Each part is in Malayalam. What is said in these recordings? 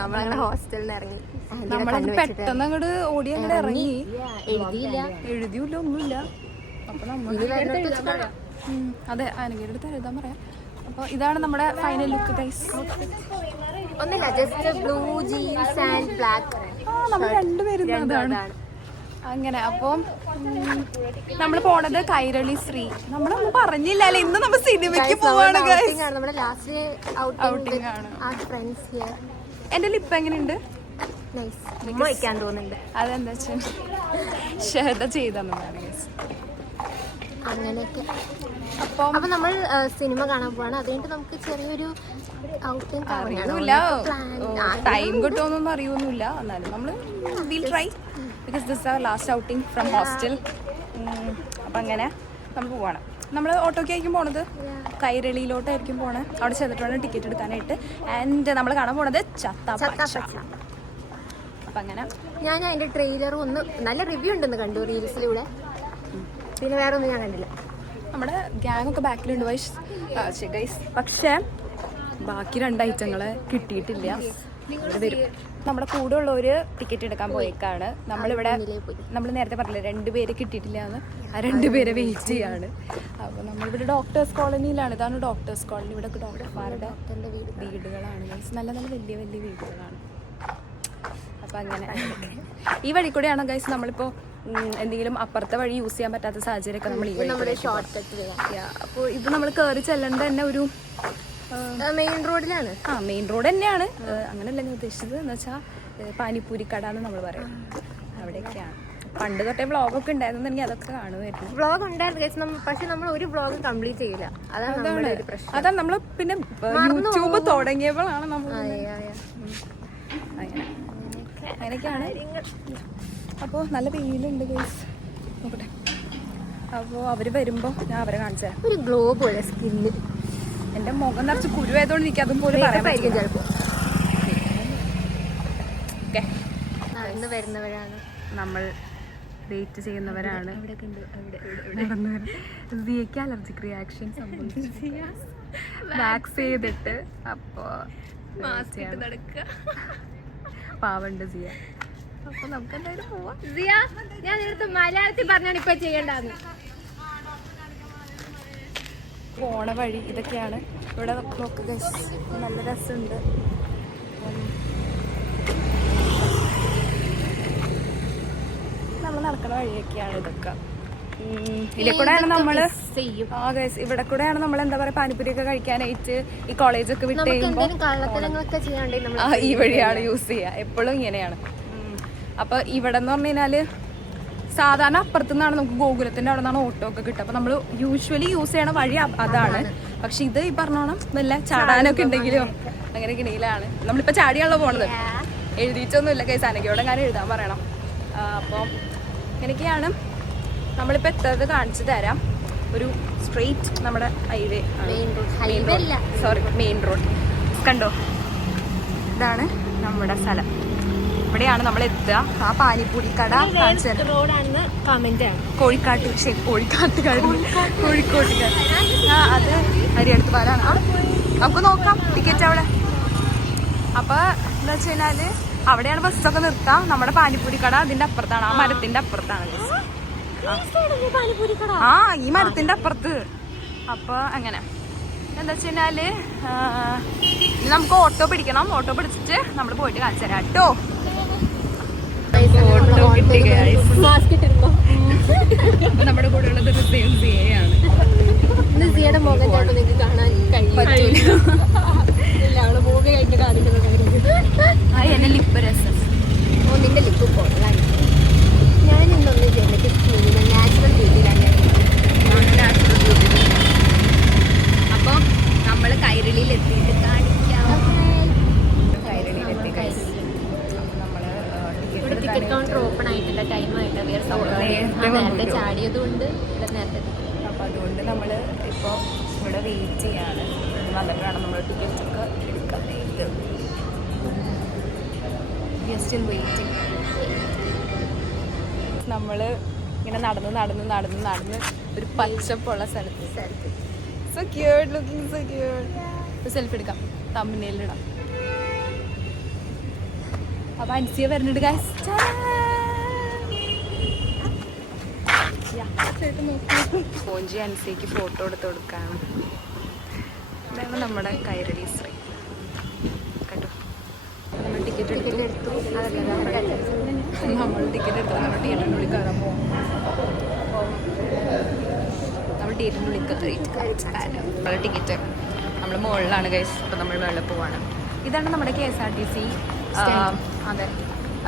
നമ്മളങ്ങനെ ഹോസ്റ്റലിൽ നിന്ന് ഇറങ്ങി. പെട്ടെന്ന് അങ്ങോട്ട് ഓടി അങ്ങോട്ട് ഇറങ്ങി. എഴുതിയില്ല ഒന്നുമില്ല. അപ്പൊ നമ്മൾ അതെ അനഘയുടെ അടുത്ത് എഴുതാൻ പറയാം. അപ്പൊ ഇതാണ് നമ്മുടെ ഫൈനൽ ലുക്ക് ഗൈസ്. ഒന്നുമില്ല, just blue jeans and black. നമ്മൾ രണ്ടുപേരും അതാണ് അങ്ങനെ. അപ്പം നമ്മൾ പോണത് കൈരളി ശ്രീ. നമ്മളൊന്നും പറഞ്ഞില്ലല്ലേ, ഇന്ന് നമ്മൾ സിനിമയ്ക്ക് പോവാണ് ഗൈസ്. നമ്മുടെ ലാസ്റ്റ് ഔട്ടിംഗ് ആണ്. എന്റെ ലിപ്പ് എങ്ങനെയുണ്ട്? വയ്ക്കാൻ തോന്നുന്നുണ്ട്. അതെന്താ വെച്ചാൽ ശ്രദ്ധ ചെയ്തതാണ് ഗൈസ്. അങ്ങനെയൊക്കെ. അപ്പൊ നമ്മൾ സിനിമ കാണാൻ പോവാണ്. അതുകൊണ്ട് നമുക്ക് ചെറിയൊരു ഔട്ടിംഗ് അറിയൊന്നുമില്ല, ടൈം കിട്ടുമെന്നൊന്നും അറിയൊന്നുമില്ല. എന്നാലും നമ്മള് will try because this our last outing from hostel. അപ്പം അങ്ങനെ നമ്മൾ പോവാണ്. നമ്മൾ ഓട്ടോക്കായിരിക്കും പോണത്, കൈരളിയിലോട്ടായിരിക്കും പോണത്. അവിടെ ചെന്നിട്ട് വേണം ടിക്കറ്റ് എടുക്കാനായിട്ട്. ആൻഡ് നമ്മൾ കാണാൻ പോണത് ചത്തപ്പച്ച. അപ്പം അങ്ങനെ ഞാൻ അതിന്റെ ട്രെയിലർ ഒന്ന് നല്ല റിവ്യൂ ഉണ്ടെന്ന് കണ്ടു റീൽസിലൂടെ. പിന്നെ വേറെ ഒന്നും ഞാൻ കണ്ടില്ല. നമ്മുടെ ഗ്യാങ് ഒക്കെ ബാക്കിലുണ്ട് ഗൈസ്. പക്ഷേ ബാക്കി 2 ഐറ്റങ്ങളെ കിട്ടിയിട്ടില്ല. വരും. നമ്മുടെ കൂടെ ഉള്ളവര് ടിക്കറ്റ് എടുക്കാൻ പോയേക്കാണ്. നമ്മളിവിടെ നമ്മൾ നേരത്തെ പറഞ്ഞില്ലേ 2 പേര് കിട്ടിയിട്ടില്ല എന്ന്. ആ 2 പേരെ വെയിറ്റ് ചെയ്യാണ്. അപ്പോൾ നമ്മളിവിടെ ഡോക്ടേഴ്സ് കോളനിയിലാണ്. ഇതാണ് ഡോക്ടേഴ്സ് കോളനി. ഇവിടെ ഡോക്ടർമാരുടെ വീടുകളാണ്. നല്ല നല്ല വലിയ വലിയ വീടുകളാണ്. അപ്പം അങ്ങനെ ഈ വഴി കൂടെയാണ് ഗൈസ്. നമ്മളിപ്പോൾ എന്തെങ്കിലും അപ്പുറത്തെ വഴി യൂസ് ചെയ്യാൻ പറ്റാത്ത സാഹചര്യമൊക്കെ നമ്മൾ ഈ വഴി ഷോർട്ട് കട്ട് ചെയ്യാം. അപ്പോൾ ഇത് നമ്മൾ കയറി ചെല്ലേണ്ട തന്നെ ഒരു മെയിൻ റോഡിലാണ്. മെയിൻ റോഡ് തന്നെയാണ്. അങ്ങനെയല്ല ഞാൻ ഉദ്ദേശിച്ചത്. എന്ന് വെച്ചാൽ പാനിപ്പൂരി കട എന്ന് നമ്മൾ പറയും. അവിടെയൊക്കെയാണ്. പണ്ട് തൊട്ടേ വ്ളോഗൊക്കെ ഉണ്ടായിരുന്നെങ്കിൽ അതൊക്കെ കാണുമായിരുന്നു. വ്ളോഗ് ഉണ്ടായിരുന്നു, പക്ഷെ നമ്മൾ ഒരു വ്ളോഗ് കംപ്ലീറ്റ് ചെയ്യില്ല. അതാണ് നമ്മൾ പിന്നെ യൂട്യൂബ് തുടങ്ങിയപ്പോഴാണ് നമ്മൾ അങ്ങനെയൊക്കെയാണ്. അപ്പോൾ നല്ല വെയിലുണ്ട് ഗൈസ്. നോക്കട്ടെ. അപ്പോൾ അവർ വരുമ്പോൾ ഞാൻ അവരെ കാണിച്ചു തരാം. ഒരു ഗ്ലോ പോലെ സ്കിന്നിൽ. എൻ്റെ മുഖം നിറച്ച് കുരുവായതുകൊണ്ട് എനിക്ക് അതും പോലും പറയാൻ പറ്റില്ല ചിലപ്പോൾ. നടന്ന് വരുന്നവരാണ് നമ്മൾ, വെയിറ്റ് ചെയ്യുന്നവരാണ്. സിയയ്ക്ക് അലർജിക് റിയാക്ഷൻ സംഭവിച്ചു വാക്സ് ചെയ്തിട്ട്. അപ്പോൾ പാവണ്ട് സിയ. അപ്പൊ നമുക്ക് എന്തായാലും പോവാം. സിയ, ഞാൻ നേരത്തെ മലയാളത്തിൽ പറഞ്ഞാണ് ഇപ്പൊ ചെയ്യേണ്ടതെന്ന്. പോണ വഴി ഇതൊക്കെയാണ്. ഇവിടെ നോക്കുക നല്ല രസമുണ്ട്. നമ്മൾ നടക്കുന്ന വഴിയൊക്കെയാണ് ഇതൊക്കെ. ഇതിലെ കൂടെയാണ് നമ്മള് ഇവിടെ കൂടെയാണ് നമ്മൾ എന്താ പറയാ പാനിപ്പൂരിയൊക്കെ കഴിക്കാനായിട്ട് ഈ കോളേജൊക്കെ വിട്ട് കഴിയുമ്പോൾ ഈ വഴിയാണ് യൂസ് ചെയ്യുക. എപ്പോഴും ഇങ്ങനെയാണ്. അപ്പൊ ഇവിടെ എന്ന് പറഞ്ഞു കഴിഞ്ഞാല് സാധാരണ അപ്പുറത്തു നിന്നാണ് നമുക്ക് ഗോകുലത്തിന്റെ അവിടെ നിന്നാണ് ഓട്ടോ ഒക്കെ കിട്ടുക. അപ്പൊ നമ്മൾ യൂഷ്വലി യൂസ് ചെയ്യണ വഴി അതാണ്. പക്ഷെ ഇത് ഈ പറഞ്ഞോണം നല്ല ചാടാനൊക്കെ ഉണ്ടെങ്കിലോ അങ്ങനെയൊക്കെ ഉണ്ടെങ്കിലാണ് നമ്മളിപ്പോ ചാടിയാണല്ലോ പോണത്. എഴുതിയിട്ടൊന്നുമില്ല കൈ സാനകയോടെ ഞാൻ എഴുതാൻ പറയണം. അപ്പം ഇങ്ങനെയൊക്കെയാണ്. നമ്മളിപ്പോൾ എത്തത് കാണിച്ചു തരാം. ഒരു സ്ട്രെയിറ്റ് നമ്മുടെ ഹൈവേ, മെയിൻ റോഡ് കണ്ടോ. ഇതാണ് നമ്മുടെ സ്ഥലം. ഇവിടെയാണ് നമ്മൾ എത്തുക. ആ പാനിപ്പൂരി കട കാണിച്ചു തരാം. കോഴിക്കോട്ടുകാർ അത് അരിയടുത്ത് പാലാണ്. നമുക്ക് നോക്കാം ടിക്കറ്റ് അവിടെ. അപ്പൊ എന്താ വെച്ച് കഴിഞ്ഞാല് അവിടെയാണ് ബസ്സൊക്കെ നിർത്താം. നമ്മുടെ പാനിപ്പൂരി കട അതിന്റെ അപ്പുറത്താണ്, ആ മരത്തിന്റെ അപ്പുറത്താണ്. ഈ മരത്തിന്റെ അപ്പുറത്ത്. അപ്പൊ അങ്ങനെ എന്താ വെച്ച് കഴിഞ്ഞാല് നമുക്ക് ഓട്ടോ പിടിക്കണം. ഓട്ടോ പിടിച്ചിട്ട് നമ്മൾ പോയിട്ട് കാണിച്ചു തരാം കേട്ടോ. ഓട്ടോ കിട്ടി. നമ്മുടെ കൂടെ ഉള്ളത് സിയയാണ്. സിയയുടെ മുഖം നിങ്ങൾക്ക് കാണാൻ കഴിയും. എന്റെ ലിപ്പ് രസം. നിന്റെ ലിപ്പ് കൊള്ളാൻ. ഞാൻ ഇന്നൊന്നും ചെയ്യുന്നത് നാച്ചുറൽ ബ്യൂട്ടിയിലാണ്. അപ്പം നമ്മൾ കൈരളിയിൽ എത്തിയിട്ട് കാണിക്കാം. കൈരളിയിലെത്തി ഗൈസ്. ഇവിടെ ടിക്കറ്റ് കൗണ്ടർ ഓപ്പൺ ആയിട്ടില്ല, ടൈമായിട്ട്. നേരത്തെ ചാടിയതുകൊണ്ട് നേരത്തെ. അപ്പം അതുകൊണ്ട് നമ്മൾ ഇപ്പോൾ ഇവിടെ വെയിറ്റ് ചെയ്യാണ്. വന്നിട്ട് വേണം നമ്മൾ ടിക്കറ്റ് ഒക്കെ എടുക്കാനായിട്ട്. Still waiting. നമ്മൾ ഇങ്ങനെ നടന്ന് ഒരു പച്ചപ്പുള്ള സ്ഥലത്ത്. So cute, looking so cute. Selfie എടുക്കാം, തമ്പനെയിലിടാം. അപ്പൊ അൻസിയ വരുന്നുണ്ട് ഗൈസ്. പോഞ്ചി അൻസിക്ക് ഫോട്ടോ എടുത്ത് കൊടുക്കാണ്. ഇതാണ് നമ്മുടെ കൈരളി ശ്രീ കേട്ടോ. നമ്മൾ ടിക്കറ്റ് എടുത്തു. നമ്മൾ ടിക്കറ്റ് എടുത്തു. നമ്മൾ തിയേറ്ററിനുള്ളിൽ കയറാൻ പോകും. നമ്മൾ തിയേറ്ററിനുള്ളിൽ കയറി ടിക്കറ്റ് നമ്മൾ മുകളിലാണ് ഗൈസ്. അപ്പം നമ്മൾ വെള്ളം പോവാണ്. ഇതാണ് നമ്മുടെ KSRTC. അതെ,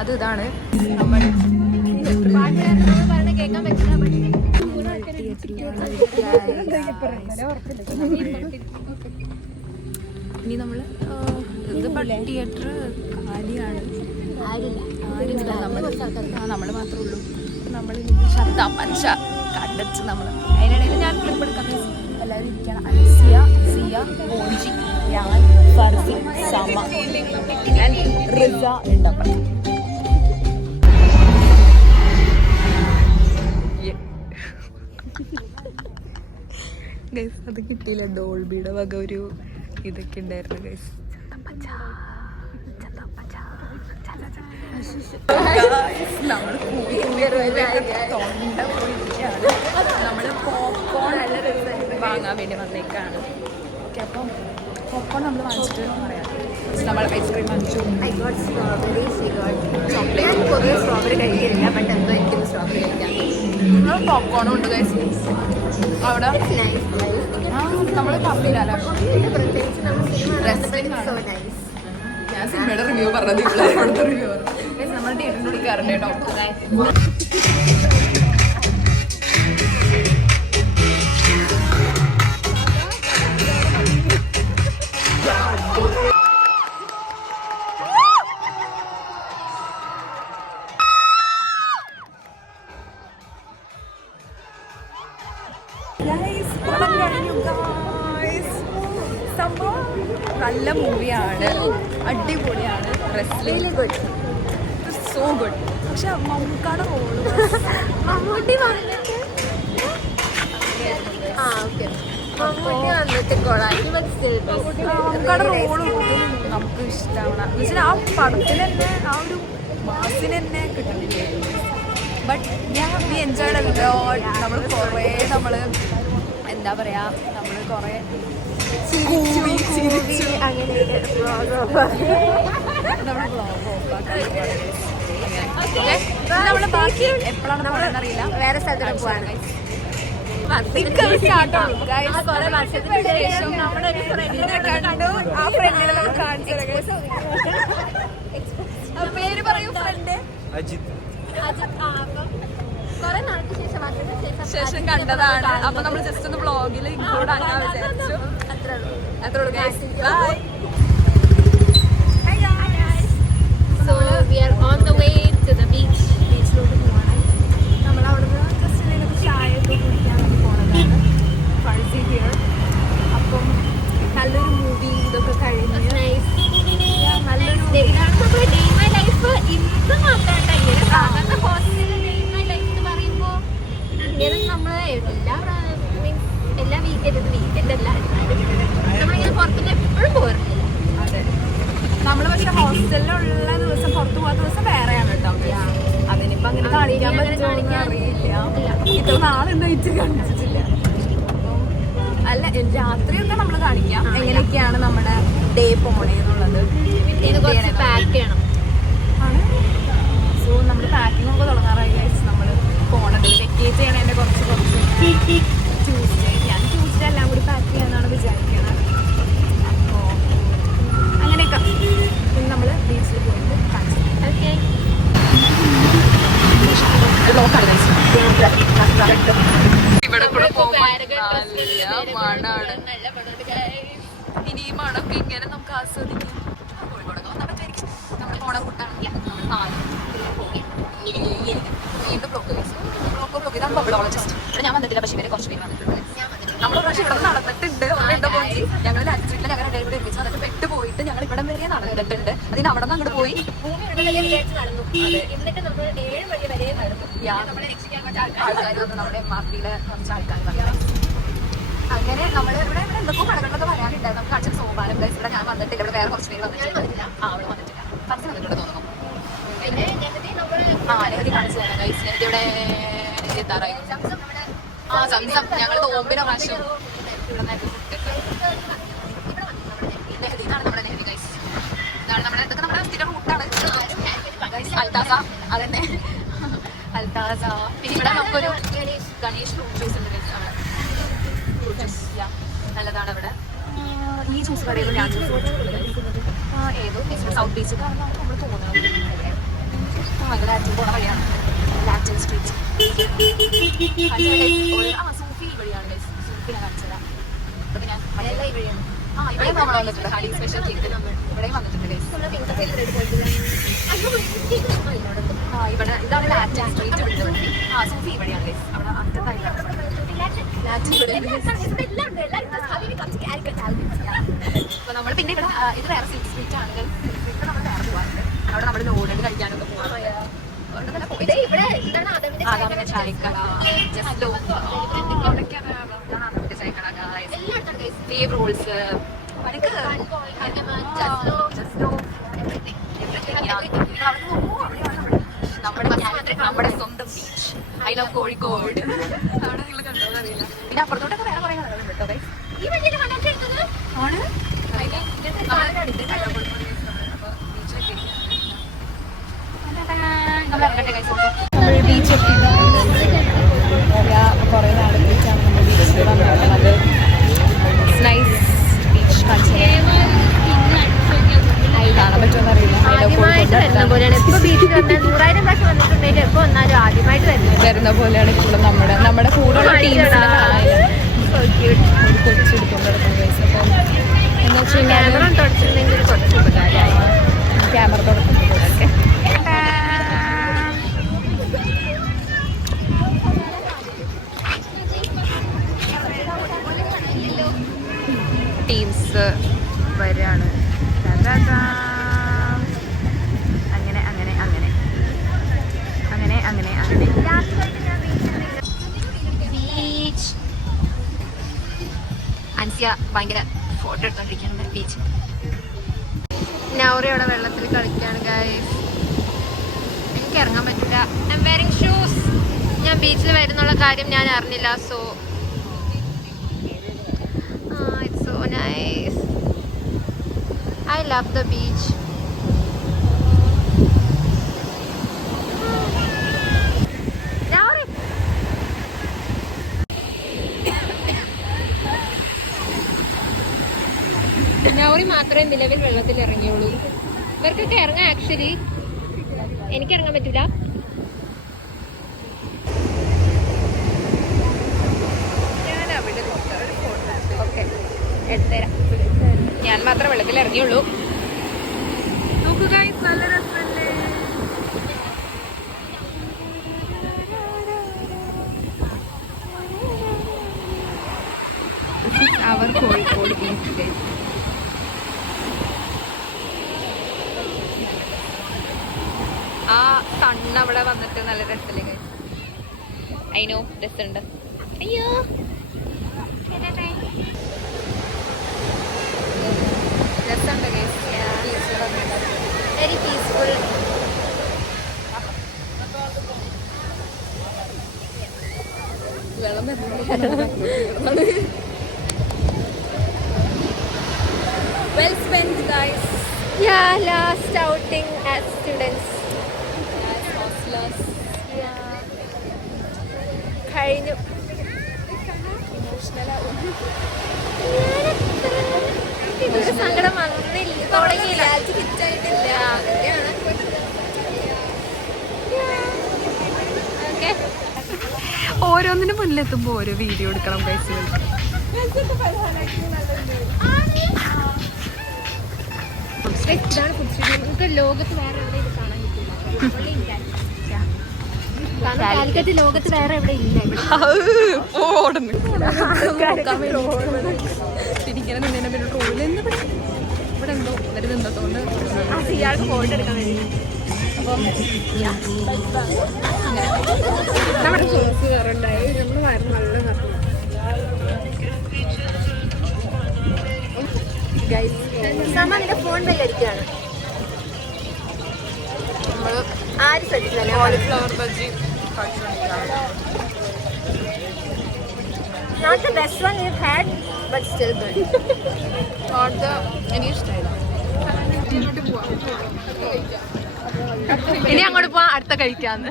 അത് ഇതാണ് നമ്മൾ ഇനി നമ്മള് ഇത് തിയേറ്റർ കാലിയാണ്. നമ്മള് മാത്രമേ ഉള്ളൂ. നമ്മൾ പച്ച കണ്ടച്ച് നമ്മൾ അതിനിടയിൽ ഞാൻ ക്ലിപ്പ് എടുക്കാൻ എല്ലാവരും ഇരിക്കണം. അൻസിയ, സിയ, പോഞ്ചി, ഞാൻ, ഫർസി, സമ, റിസ ഉണ്ടാക്കണം. ഗൈസ് അത് കിട്ടിയില്ല. ഡോൾബിയുടെ വക ഒരു ഇതൊക്കെ ഉണ്ടായിരുന്നു ഗൈസ്. നമ്മൾ നമ്മൾ പോപ്കോൺ വാങ്ങാൻ വേണ്ടി വന്നേക്കാണ്. ഓക്കെ, അപ്പം പോപ്കോൺ നമ്മൾ വാങ്ങിച്ചിട്ട് പറയാം. നമ്മൾ ഐസ്ക്രീം വാങ്ങിച്ചു. സ്ട്രോബെറി കഴിക്കില്ല, ബട്ട് എന്തോ എനിക്കൊന്ന് സ്ട്രോബെറി കഴിക്കാം. പോപ്കോണും ഉണ്ട് ഗൈസ് അവിടെ. നമ്മൾ പറഞ്ഞില്ലല്ലോ ഞാൻ സിനിമയുടെ റിവ്യൂ പറഞ്ഞത്. ഇവിടുത്തെ റിവ്യൂ പറഞ്ഞു. നമ്മൾ തിയേറ്ററിൻ്റെ ഉള്ളിൽ കയറണ്ട കേട്ടോ. സംഭവം നല്ല മൂവിയാണ്, അടിപൊളിയാണ്. Wrestling good, so good. പക്ഷെ മമ്മൂക്കാടെ റോള് മമ്മൂട്ടി വന്നിട്ട് മമ്മൂക്കാടെ റോള് നമുക്ക് ഇഷ്ടമാണ്. എന്നുവെച്ചാൽ ആ പടത്തിൽ തന്നെ ആ ഒരു മാസിന് തന്നെ കിട്ടുന്നില്ലേ. But we enjoyed a lot. നമ്മൾ കുറേ എന്താ പറയുക, നമ്മൾ കുറേ നമ്മള് ബാക്കി എപ്പോഴാണ് പോകണമെന്നറിയില്ല. വേറെ സ്ഥലത്ത് പോവാണ്. പേര് പറയൂ. ഫ്രണ്ട് ശേഷം കണ്ടതാണ്. അപ്പൊ നമ്മൾ ജസ്റ്റ് ഒന്ന് വ്ളോഗിൽ ഇൻക്ലൂഡ് ആക്കാൻ വിചാരിച്ചു. അത്രേ ഉള്ളൂ guys. Bye. So we are on the way to the beach. ബീച്ചിലോട്ട് പോവാണ്. നമ്മൾ അവിടുന്ന് ജസ്റ്റ് എന്തെങ്കിലും ചായ ഒക്കെ കുടിക്കാൻ വേണ്ടി പോണതാണ്. ഫർസി ഹിയർ. അപ്പം നല്ലൊരു മൂവി ഇതൊക്കെ കഴിഞ്ഞ് നല്ലൊരു നമ്മുടെ ഡേ മൈ ലൈഫ് ഇന്ന് മാത്രമായിട്ട് ഇങ്ങനെ സാധാരണ ഹോസ്റ്റലിൽ ഡേ മൈ ലൈഫ് എന്ന് പറയുമ്പോൾ ഇങ്ങനെ നമ്മൾ എല്ലാ വീക്കെൻഡ് അല്ല നമ്മളിങ്ങനെ പുറത്തുനിന്ന് എപ്പോഴും പോരുന്നില്ല. അതെ, നമ്മൾ പക്ഷെ ഹോസ്റ്റലിലുള്ള ദിവസം പുറത്തു പോകുന്ന ദിവസം വേറെയാണ് കേട്ടോ. അതിനിപ്പോ അങ്ങനെ കാണിക്കാൻ പറ്റുമോ അറിയില്ല. ഇത്ര നാളുണ്ടായിട്ട് കാണിച്ചിട്ടില്ല. അല്ല, രാത്രിയൊക്കെ നമ്മൾ കാണിക്കാം എങ്ങനെയൊക്കെയാണ് നമ്മുടെ ഡേ പോണേന്നുള്ളത്. പാക്ക് ചെയ്യണം. സോ നമ്മൾ പാക്കിംഗ് ഒക്കെ തുടങ്ങാറായി ഗൈസ്. നമ്മൾ പോണത് വെക്കേറ്റ് ചെയ്യണതിൻ്റെ കുറച്ച് ട്യൂസ്ഡേ എല്ലാം കൂടി പാക്ക് ചെയ്യാന്നാണ് വിചാരിക്കുന്നത്. അപ്പോൾ അങ്ങനെയൊക്കെ ഇന്ന് നമ്മൾ ബീച്ചിൽ പോയിട്ട് കാണിച്ചു. ഇവിടെ കൂടെ മണാണ്. ഇനി ഈ മണമൊക്കെ ഇങ്ങനെ നമുക്ക് ആസ്വദിക്കാം. കോഴിക്കോടൊക്കെ വന്നാൽ പറ്റുമായിരിക്കും. നമ്മുടെ പോണ കൂട്ടാണെങ്കിൽ വീണ്ടും ബ്ലോക്ക് ഇതാണ് ബബിളോളജിസ്റ്റ്. ഇവിടെ ഞാൻ വന്നിട്ടില്ല, പക്ഷേ ഇവരെ കുറച്ച് പേര് വന്നിട്ടുണ്ട്. നമ്മൾ പ്രാവശ്യം ഇവിടെ നടന്നിട്ടുണ്ട്. ഞങ്ങൾ ലഞ്ചിട്ടില്ല, ഞങ്ങൾ ഇവിടെ ഒരുമിച്ച് വന്നിട്ട് പെട്ട് പോയിട്ട് ഞങ്ങൾ ഇവിടെ വരെ നടന്നിട്ടുണ്ട്. അതിന് അവിടെ നിന്ന് അങ്ങോട്ട് പോയി എന്നിട്ട് നമ്മൾ 7 മണി വരെ നടന്നു. ആൾക്കാർ വന്നു, നമ്മുടെ MRTയിലെ കുറച്ച് ആൾക്കാർ വന്നു. അങ്ങനെ നമ്മൾ ഇവിടെ എന്തൊക്കെയോ കടകളിലൊക്കെ വരാനുണ്ടായിരുന്നു. നമുക്ക് കാണിച്ച സോപാനം ഇവിടെ ഞാൻ വന്നിട്ടില്ല. ഇവിടെ വേറെ കുറച്ച് പേര് വന്നിട്ടുണ്ട്. അവിടെ വന്നിട്ടില്ല. ഫസ്റ്റ് വന്നിട്ടുണ്ട് തോന്നുന്നു. ഇവിടെ എത്താറായി. ആ സംസം ഞങ്ങൾ നോമ്പിന് പ്രാവശ്യം ഇവിടെ നിന്നായിട്ട് ഇതാണ് നമ്മുടെ നെഹദി ഗൈസ്. ഇതാണ് നമ്മുടെ ഇതൊക്കെ നമ്മുടെ സ്ഥിരം റൂട്ടാണ് അൽത്താസ. അതന്നെ അൽത്താസ. പിന്നെ ഇവിടെ നമുക്കൊരു ഗണേഷ് ഫ്രൂട്ട് ജ്യൂസ് ഉണ്ട് ഗൈസ്. അവിടെ നല്ലതാണ് ഇവിടെ. ഈ ജ്യൂസ് കടയിൽ ഞാൻ ജ്യൂസ് ഏതോ സൗത്ത് ബീച്ച് കാരണം നമ്മൾ തോന്നുന്നത് പോണ വഴിയാണ് ലാറ്റൻ സ്ട്രീറ്റ്. സൂഫി വഴിയാണ്. സൂഫി ഞാൻ കാണിച്ചതാ. അതൊക്കെ ഞാൻ മലയാള വഴിയാണ്. ഇവിടെ നമ്മൾ വന്നിട്ടുണ്ട്. ഹാലി സ്പെഷ്യൽ കേക്ക് ഇവിടെ വന്നിട്ടുണ്ട്. ഇവിടെ ഇതാണ് ലാറ്റൻ സ്ട്രീറ്റ് വിടുന്നത്. സൂഫി വഴിയാണ് അവിടെ അപ്പൊ നമ്മൾ പിന്നെ ഇവിടെ ഇത് വേറെ സിൽക്ക് സ്ട്രീറ്റ് ആണെങ്കിൽ സിൽക്ക് നമ്മൾ വേറെ പോകാറുണ്ട്. അവിടെ നമ്മൾ ലോഡഡ് കഴിക്കാനൊക്കെ പോകാറുണ്ട്. ചായക്കട ജസ്റ്റോ റോൾസ് നമ്മുടെ സ്വന്തം ബീച്ച്. I love Kozhikode. അവിടെ നിങ്ങൾ കണ്ടോന്ന് അറിയില്ല. പിന്നെ അപ്പുറത്തോട്ടൊക്കെ വേറെ കുറെ കടകളുണ്ട് കേട്ടോ. ആണ് നമ്മൾ ബീച്ച് എത്തി. കുറെ നാളെ ബീച്ചാണ് നമ്മൾ ബീച്ചിൽ വന്നിട്ടുള്ളത്. നൈസ് ബീച്ച് കാണാൻ പറ്റുമെന്ന് അറിയില്ല. വരുന്ന പോലെയാണ് ഇപ്പോൾ നമ്മുടെ കൂടെയുള്ള ടീംസിനെ കൊച്ചെടുക്കൊണ്ട് അപ്പം എന്ന് വെച്ച് കഴിഞ്ഞാൽ ക്യാമറ തുടക്കുമ്പോഴൊക്കെ ടീംസ് വരാണ്. അങ്ങനെ അങ്ങനെ അങ്ങനെ അങ്ങനെ അങ്ങനെ അങ്ങനെ ബീച്ച്. അൻസിയ ഭയങ്കര ഫോട്ടോ എടുത്തോണ്ടിരിക്കുന്നുണ്ട് ബീച്ച്. നൗറി അവിടെ വെള്ളത്തിൽ കളിക്കാണ് ഗൈസ്. എനിക്ക് ഇറങ്ങാൻ പറ്റില്ല. I M wearing shoes. ഞാൻ ബീച്ചിൽ വരുന്നുള്ള കാര്യം ഞാൻ അറിഞ്ഞില്ല. So it's so nice. I love the beach. നൗറി മാത്രമേ നിലവിൽ വെള്ളത്തിൽ ഇറങ്ങിയുള്ളൂ. ഇവർക്കൊക്കെ ഇറങ്ങാം. ആക്ച്വലി എനിക്ക് ഇറങ്ങാൻ പറ്റില്ല. ഓക്കെ എടുത്തുതരാം. ഞാൻ മാത്രമേ വെള്ളത്തിൽ ഇറങ്ങിയുള്ളൂ. നോക്കുക നല്ല രസമല്ലേ. അവർ കോഴിക്കോട് ബീച്ചിലെ ആ സണ്ണ് അവിടെ വന്നിട്ട് നല്ല രസമല്ലേ. അതിനോ രസമുണ്ട്. അയ്യോ രസമുണ്ട് ഗൈസ്. Very peaceful. വെള്ളം well spent guys. Yeah, last outing as students. As hostlers. Yeah. കഴിഞ്ഞു. ഇമോഷണൽ ആവും. ഇതൊരു സങ്കടം വന്നില്ല. തുടങ്ങിയില്ല. ഹിറ്റായിട്ടില്ല. ഓരോന്നിനും മുന്നിലെത്തുമ്പോ ഓരോ വീഡിയോ എടുക്കണം ഗൈസ്. നമുക്ക് ലോകത്ത് വേറെ എവിടെ ഇത് കാണാൻ കിട്ടില്ല. കാലിക്കറ്റ് ലോകത്ത് വേറെ എവിടെ ഇല്ല. തിരിക്കണം നിന്നതിനെ പിന്നെ ട്രോളിൽ ഇവിടെ എന്തോ എന്നിട്ട് നിന്നതുകൊണ്ട് ഇയാൾക്ക് ഫോട്ടോ എടുക്കാൻ വേണ്ടി. അപ്പം നമ്മുടെ സോസ് വേറെ ഉണ്ടായി. നമ്മൾ വയറ് നല്ല നിറഞ്ഞു. സമാനിന്റെ ഫോൺ ബെല്ലടിക്കാണ്. നമ്മൾ ആര് ശ്രദ്ധിച്ചില്ല. Cauliflower bajji Not the best one we've had, but still good. എനിക്ക് ഇഷ്ടമായില്ല. ഇനി അങ്ങോട്ട് പോവാൻ അടുത്ത കഴിക്കാന്ന്.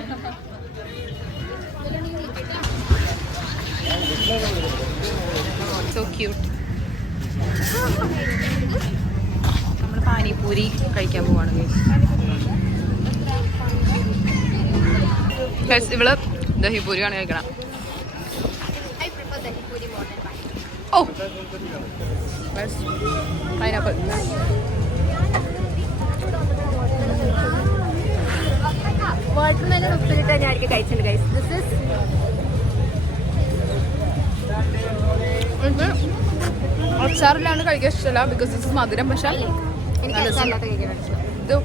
So cute. നമ്മൾ പാനിപൂരി കഴിക്കാൻ പോവാണ് ഗൈസ്. ഇവള് ദഹിപൂരിയാണ് കഴിക്കണം. I prefer the puri more than pani. Oh pineapple. Watermelon ഉപ്പിലിട്ട് ഞാൻ ഒരിക്കൽ കഴിച്ചിട്ടുണ്ട് ഗൈസ്. ദിസ് ഇസ് അച്ചാറിലാണ് കഴിക്കാൻ ഇഷ്ടമല്ല, ബിക്കോസ് ദിസ് ഇസ് മധുരം. പക്ഷെ എനിക്ക് അല്ലാത്ത കഴിക്കാൻ ഇഷ്ടം. ഇത്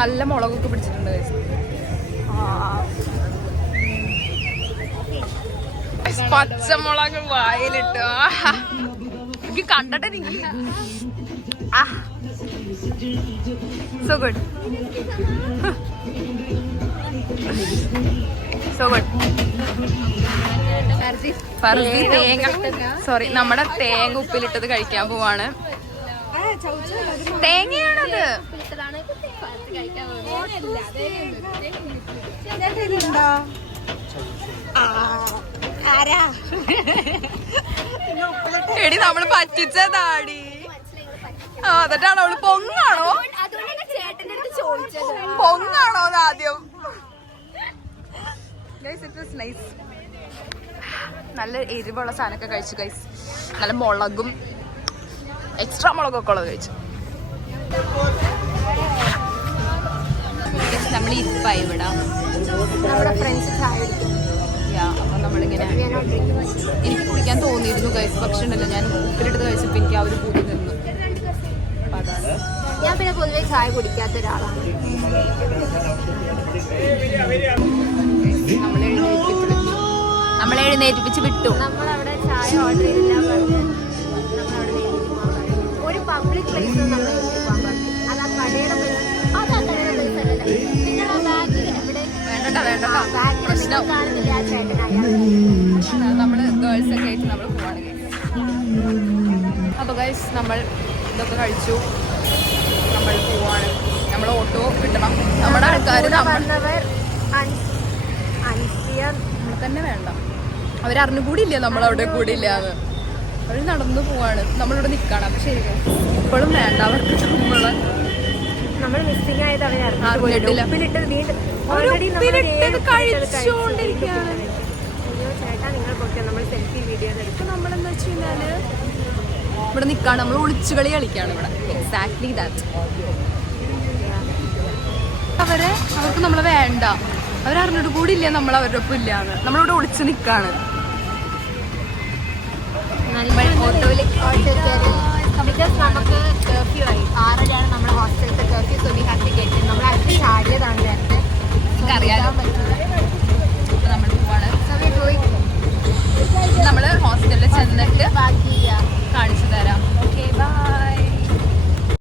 നല്ല മുളകൊക്കെ പിടിച്ചിട്ടുണ്ട് ഗൈസ്. പച്ചമുളക് വായിലിട്ടു. എനിക്ക് കണ്ടിട്ട് എനിക്ക് സോ ഗുഡ്, സോ ഗുഡ്. ഫർസി തേങ്ങ, സോറി, നമ്മുടെ തേങ്ങ ഉപ്പിലിട്ടത് കഴിക്കാൻ പോവാണ്. തേങ്ങയാണത്. എടി നമ്മള് പറ്റിച്ചതാടി. എന്നിട്ടാണോ അവള് പൊങ്ങാണോ പൊങ്ങാണോ ആദ്യം. നല്ല എരിവുള്ള സാധനമൊക്കെ കഴിച്ചു ഗൈസ്. നല്ല മുളകും എക്സ്ട്രാ മുളകൊക്കെ ഉള്ളത് കഴിച്ചു. നമ്മൾ ഇരിപ്പായി ഇവിടെ നമ്മുടെ ഫ്രണ്ട്സ് ചായ കുടിക്കും. അപ്പൊ നമ്മളിങ്ങനെ എനിക്ക് കുടിക്കാൻ തോന്നിയിരുന്നു ഗൈസ്. പക്ഷെ ഉണ്ടല്ലോ, ഞാൻ ഉപ്പിലിട്ടത് കഴിച്ചപ്പോൾ എനിക്ക് ആ ഒരു പൂതി നിന്നു. അപ്പൊ അതാണ്. ഞാൻ പിന്നെ പൊതുവെ ചായ കുടിക്കാത്ത ഒരാളാണ്. നമ്മളെ എഴുന്നേൽപ്പിച്ച് വിട്ടു. നമ്മളവിടെ ചായ ഓർഡർ ചെയ്തില്ല പറഞ്ഞ് നമ്മളവിടെ ഒരു പബ്ലിക് പ്ലേസിൽ നമ്മൾ പോകാൻ പറഞ്ഞു. അത് ആ കടയുടെ പ്ലേസ്, അത് ആ കടയുടെ പ്ലേസ് അല്ലല്ലോ. നിങ്ങൾ ആ ബാഗിൽ എവിടെ പ്രശ്നം. കാണുന്നില്ല ആ ചേട്ടനായ. നമ്മള് ഗേൾസ് ഒക്കെ ആയിട്ട് നമ്മൾ പോവാണ് ഗൈസ്. അപ്പൊ ഗൈസ് നമ്മൾ ഇതൊക്കെ കഴിച്ചു, നമ്മൾ പോവാണ്. നമ്മൾ ഓട്ടോ കിട്ടണം. നമ്മുടെ ആൾക്കാർ വന്നവർ നമ്മൾ തന്നെ വേണ്ട. അവരറിഞ്ഞുകൂടിയില്ല നമ്മളവിടെ കൂടി ഇല്ലാന്ന്. അവർ നടന്നു പോവാണ്, നമ്മളിവിടെ നിൽക്കണം. അപ്പൊ ശരി ഇപ്പോഴും വേണ്ട അവർക്ക്. നമ്മൾ മിസ്സിംഗ് ആയത് അറിഞ്ഞിട്ടില്ല. കഴിച്ചോണ്ടിരിക്കുകയാണ്. അയ്യോ ചേട്ടാ നിങ്ങൾ പൊക്കെ നമ്മൾ സെൽഫി വീഡിയോ എടുക്കും. നമ്മളെന്താ വെച്ച് കഴിഞ്ഞാല് ഇവിടെ നിൽക്കാണ്, നമ്മൾ ഒളിച്ചുകളി കളിക്കാണ് ഇവിടെ. Exactly that. അവർക്ക് നമ്മളെ വേണ്ട, അവരറിഞ്ഞിട്ട് കൂടി ഇല്ല നമ്മൾ അവരുടെ ഒപ്പം ഇല്ലാന്ന്. നമ്മളിവിടെ ഒളിച്ചു നിൽക്കാണ്. ഓട്ടോയിൽ ബിക്കോസ് നമുക്ക് കർഫ്യൂ ആയി. 6:30 നമ്മുടെ ഹോസ്റ്റലിലത്തെ curfew. So we have to get in. നമ്മൾ അടുത്ത് ചാടിയതാണ് നേരത്തെ.